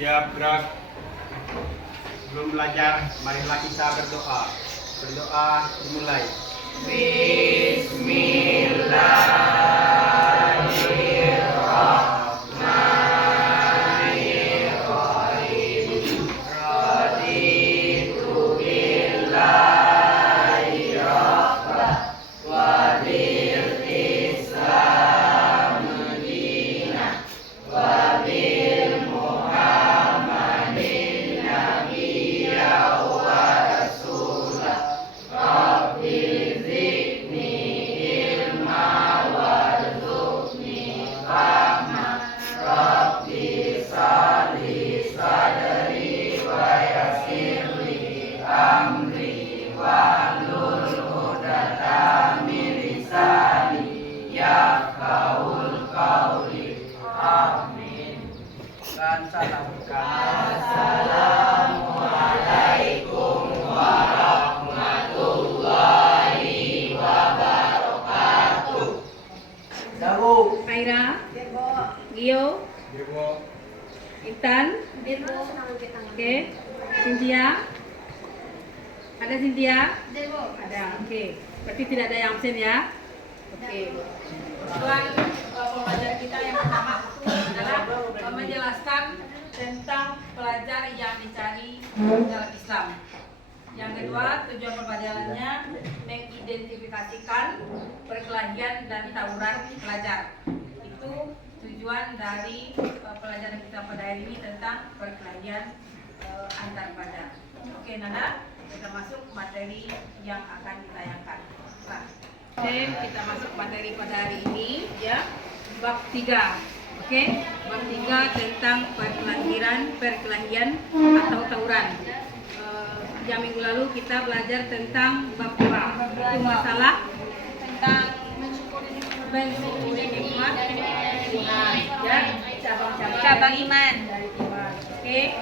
Siap gerak. Belum belajar, marilah kita berdoa. Berdoa dimulai. Dan salam. Assalamualaikum warahmatullahi wabarakatuh. Dawu. Aira, Gio, Dirbo. Intan, oke, Cynthia, ada Cynthia, ada, oke, berarti tidak ada yang absen ya, oke. Tujuan pembelajaran kita yang pertama adalah menjelaskan tentang pelajar yang dicari dalam Islam. Yang kedua, tujuan pembelajarannya mengidentifikasikan perkelahian dan tawuran pelajar. Itu tujuan dari pelajaran kita pada hari ini tentang perkelahian antar pelajar. Oke, Nanda, kita masuk materi yang akan ditayangkan. Nah, kita masuk materi pada hari ini ya, bab 3. Oke, bab 3 tentang perkelahian atau tawuran. Yang minggu lalu kita belajar tentang bab 2, itu masalah tentang mensyukuri nikmat iman, ya, cabang iman dari iman. Oke,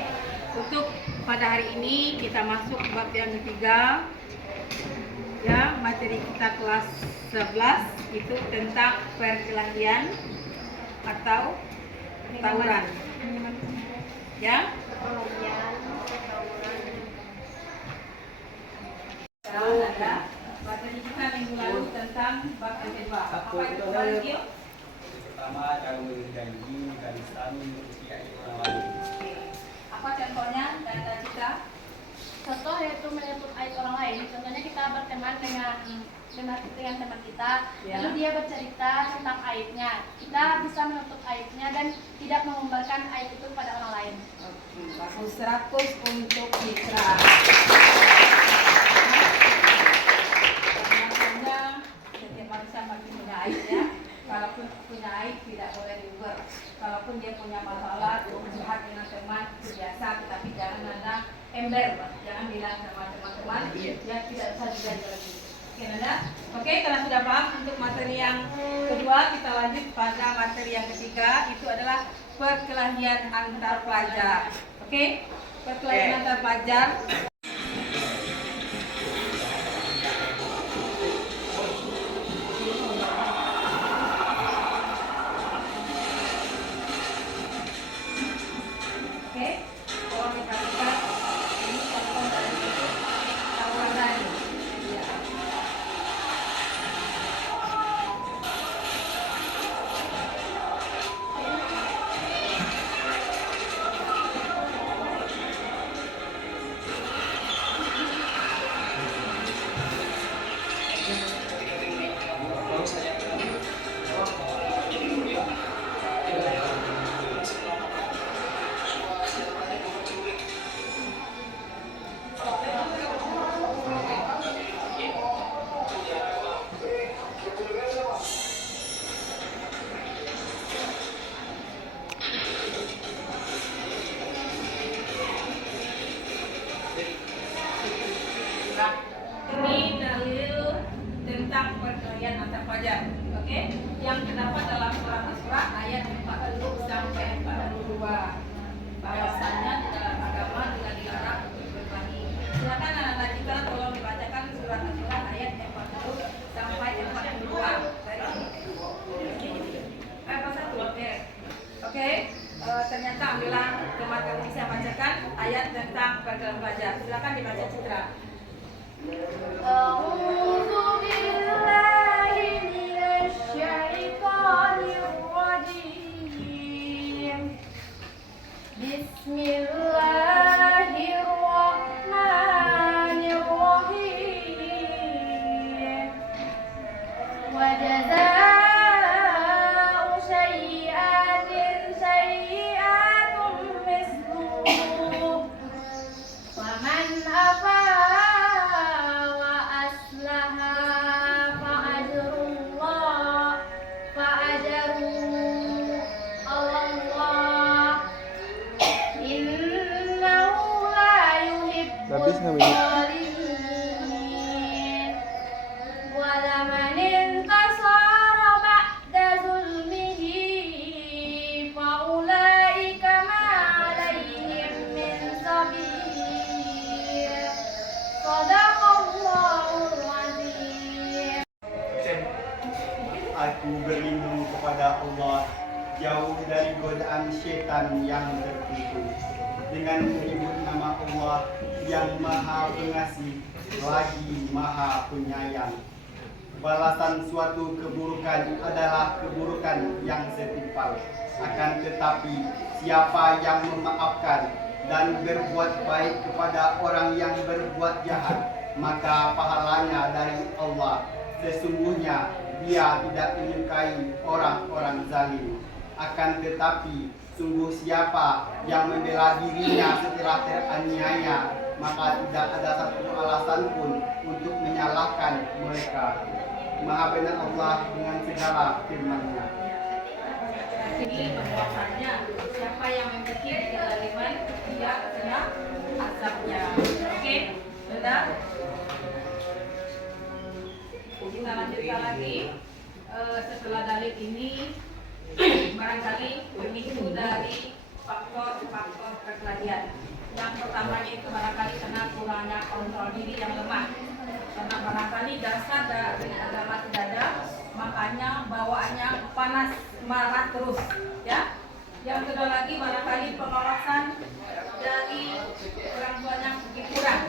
untuk pada hari ini kita masuk bab yang ketiga, ya, materi kita kelas 11 itu tentang perkelahian atau tawuran, ya. Sekarang ada materi kita minggu lalu tentang bab yang kedua. Apa itu lagi? Pertama, cara berjanji dan saling mempercayai orang lain. Apa contohnya dan kita? Contoh yaitu menyebut aib orang lain. Contohnya kita berteman dengan teman kita, Ya. lalu dia bercerita tentang aibnya. Kita bisa menutup aibnya dan tidak mengumbarkan aib itu pada orang lain. Oke, bagus, 100 untuk Citra. Biasanya setiap manusia pasti punya aib ya. Kalaupun punya aib tidak boleh diuber. Kalaupun dia punya masalah, curhat dengan teman itu biasa, tetapi jangan ada ember, jangan bilang sama teman-teman, ya tidak usah dijaga lagi. Oke, Nanda? Oke, karena sudah paham untuk materi yang kedua, kita lanjut pada materi yang ketiga, itu adalah perkelahian antar pelajar. Oke, perkelahian antar pelajar. Oke, kalau diperhatikan ini contoh dari tawuran tadi. Ya. ternyata ambillah teman-teman bisa bacakan ayat tentang perkenalan belajar. Silakan dibaca Citra. A'udzu billahi minasy syaithanir rajim. Bismillahirrahmanirrahim. Wa jazaa'u sayyi'atin sayyi'atun misluhu. Wa man afa'a wa aslaha fa ajruhu Allah. Innahu la Habis yuhibbul nggak, Mimi? zalimin. Wa laman intasara ba'da zulmihi fa ulaika ma 'alaihim min sabil. Shadaqallahul azim. Aku berlindung kepada Allah jauh dari godaan syaitan yang tertipu dengan menyebut nama Allah yang Maha Pengasih lagi Maha Penyayang. Balasan suatu keburukan adalah keburukan yang setimpal. Akan tetapi siapa yang memaafkan dan berbuat baik kepada orang yang berbuat jahat, maka pahalanya dari Allah. Sesungguhnya Dia tidak menyukai orang-orang zalim. Akan tetapi sungguh siapa yang membela dirinya setelah teraniaya, maka tidak ada satu alasan pun untuk menyalahkan mereka. Maha benar Allah dengan segala firman-Nya. Ini bahwasanya siapa yang membuat kezaliman dia kena azabnya. Oke, sudah. Kita lanjutkan lagi. Setelah dalil ini barangkali memicu dari faktor-faktor perkelahian. Yang pertamanya itu barangkali karena kurangnya kontrol diri yang lemah. Karena barangkali dasar dari agama tidak ada, makanya bawaannya panas, marah terus, ya. Yang kedua lagi barangkali pengawasan dari orang tuanya mungkin kurang,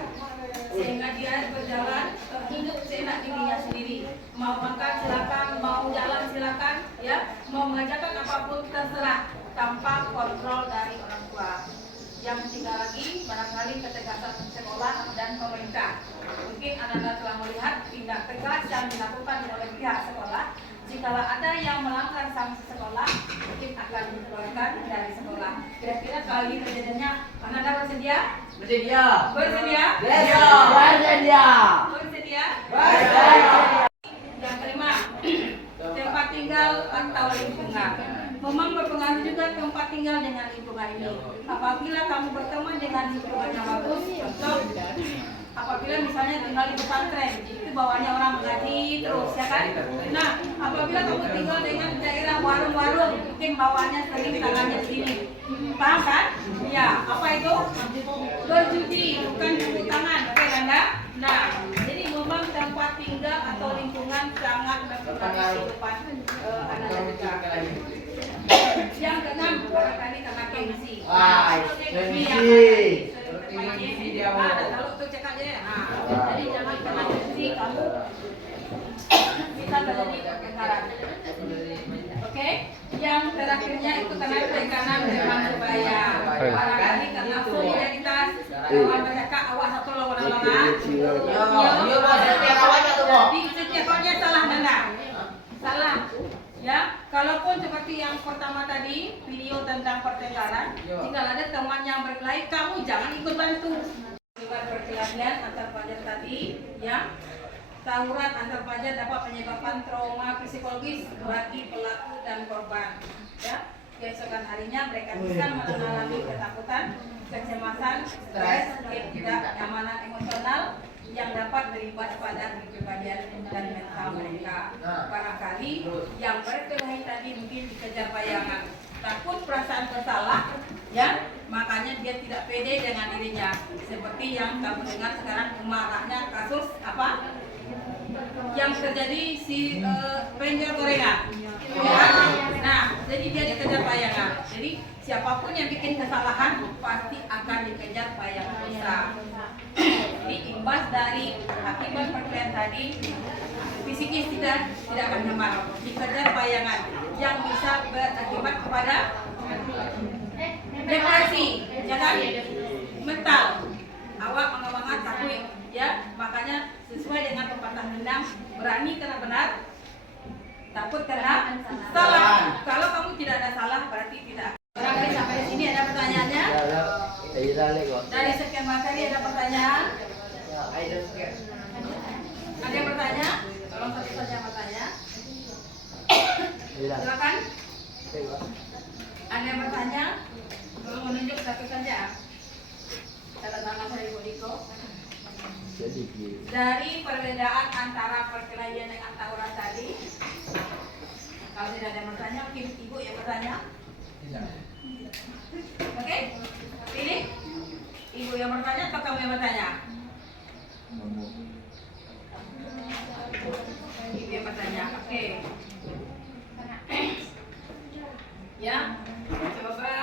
sehingga dia berjalan hidup seenak dirinya sendiri. Mau makan silakan, mau jalan silakan, ya. Mau mengajarkan apapun terserah tanpa kontrol dari orang tua. Yang ketiga lagi barangkali ketegasan sekolah dan pemerintah. Mungkin Anda telah melihat tindak tegas yang dilakukan oleh pihak sekolah. Jika ada yang melanggar sanksi sekolah, mungkin akan dikeluarkan dari sekolah. Kira-kira kali kejadiannya, Anda bersedia? Bersedia. Bersedia? Bersedia. Bersedia? Bersedia. Yang kelima, tempat tinggal atau lingkungan. Memang berpengaruh juga tempat tinggal dengan lingkungan ini. Apabila kamu berteman dengan lingkungan yang bagus, contoh, apabila misalnya tinggal di pesantren, itu bawahnya orang mengaji terus, ya kan? Nah, apabila kamu tinggal dengan daerah warung-warung, mungkin bawahnya sering tangannya sini. Paham kan? Ya, apa itu? Berjudi, bukan cuci tangan, oke Anda? Nah, jadi memang tempat tinggal atau lingkungan sangat mempengaruhi kehidupan Anda juga. Yang keenam, barangkali karena gengsi. Wah, gengsi. Gengsi dia mau. Ada kalau tuh cek aja ya. Nah, jadi jangan karena gengsi kamu bisa terjadi pertengkaran. Oke, yang terakhirnya itu karena tekanan memang berbahaya. Barangkali karena solidaritas, kawan mereka awak satu lawan-lawan. Yo, setiap awalnya tuh, Bo. Jadi setiap awalnya salah Nanda. Salah. Ya, kalaupun seperti yang pertama tadi video tentang pertengkaran, jika ada teman yang berkelahi, kamu jangan ikut bantu. Akibat perkelahian antar pelajar tadi, ya, tawuran antar pelajar dapat menyebabkan trauma psikologis bagi pelaku dan korban. Ya, keesokan harinya mereka bisa mengalami ketakutan, kecemasan, stres, ketidaknyamanan emosional yang dapat berimbas pada kepribadian dan mental mereka. Barangkali yang berkelahi tadi mungkin dikejar bayangan, takut perasaan bersalah, ya, makanya dia tidak pede dengan dirinya. Seperti yang kamu dengar sekarang maraknya kasus apa? Yang terjadi si Ranger gorengan. Ya. Nah, jadi dia dikejar bayangan. Jadi siapapun yang bikin kesalahan pasti akan dikejar bayang dosa. Jadi imbas dari akibat perkelahian tadi, fisikis tidak akan hemat, dikejar bayangan yang bisa berakibat kepada depresi, ya kan? Mental, awak mengemangat takut, ya. Makanya sesuai dengan pepatah Minang, berani karena benar, takut karena salah. Kalau kamu tidak ada salah, berarti tidak. Barangkali sampai di sini ada pertanyaannya? Dari sekian materi ada pertanyaan? Ada yang bertanya? Tolong satu saja bertanya. Silakan. Ada yang bertanya? Tolong menunjuk satu saja. Tanda tangan saya Ibu Diko. Dari perbedaan antara perkelahian dengan tawuran tadi, kalau tidak ada yang bertanya, mungkin Ibu yang bertanya. Oke, pilih. Ibu yang bertanya atau kamu yang bertanya? Ibu yang bertanya. Oke. Ya, coba.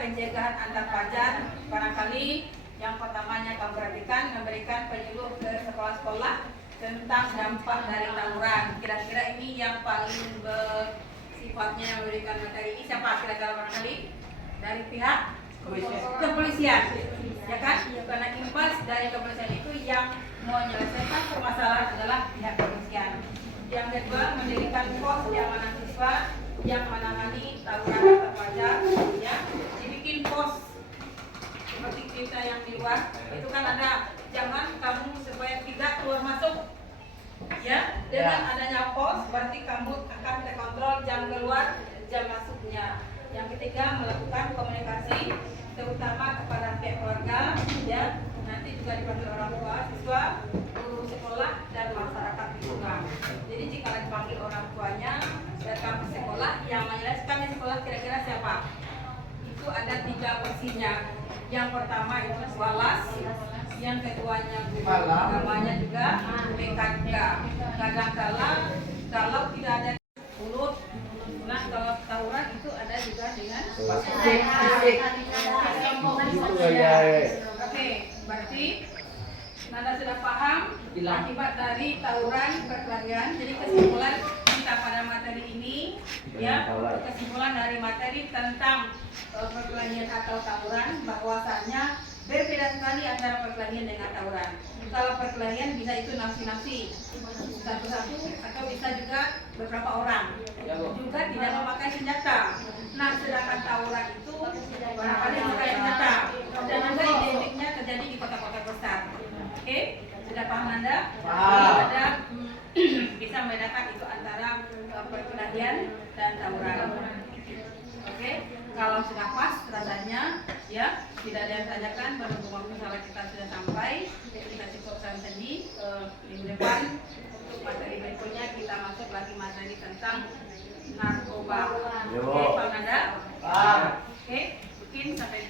Pencegahan antar pelajar, barangkali yang pertamanya kamu perhatikan memberikan penyuluh ke sekolah-sekolah tentang dampak dari tawuran. Kira-kira ini yang paling sifatnya yang memberikan materi ini siapa kira-kira barangkali? Dari pihak kepolisian, ya kan? Karena impas dari kepolisian itu yang menyelesaikan permasalahan adalah pihak kepolisian. Yang kedua, mendirikan pos yang mana siswa yang menangani tawuran antar pelajar, ya. Dibikin pos seperti kita yang di luar itu kan ada, jangan kamu supaya tidak keluar masuk, ya. Dengan adanya pos berarti kamu akan terkontrol jam keluar jam masuknya. Yang ketiga, melakukan komunikasi terutama kepada pihak keluarga, ya. Nanti juga dipanggil orang tua, siswa, guru sekolah dan masyarakat lingkungan. Jadi jika dipanggil orang tuanya datang ke sekolah, yang menjelaskan di sekolah kira-kira siapa? Itu ada 3 porsinya. Yang pertama itu walas, yang keduanya guru agamanya juga PKK. Kadang-kala kalau tidak ada mulut, nah kalau tawuran itu ada juga dengan fisik. Oke, berarti Nanda sudah paham akibat dari tawuran perkelahian. Jadi kesimpulan kita pada materi ini, ya, kesimpulan dari materi tentang perkelahian atau tawuran bahwasanya berbeda sekali antara perkelahian dengan tawuran. Kalau perkelahian bisa itu nafsi-nafsi satu-satu atau bisa juga beberapa orang, juga tidak memakai senjata. Nah, sedangkan tawuran itu barangkali memakai senjata dan juga identiknya terjadi di kota-kota besar. Oke, sudah paham Anda? Ada bisa membedakan itu antara perkelahian dan tawuran. Oke, kalau sudah pas rasanya, ya, tidak ada yang tanyakan. Berhubung waktu salah kita sudah sampai, kita cukupkan sini. Minggu depan untuk materi berikutnya kita masuk lagi materi tentang narkoba. Oke, paham Anda? Oke, mungkin sampai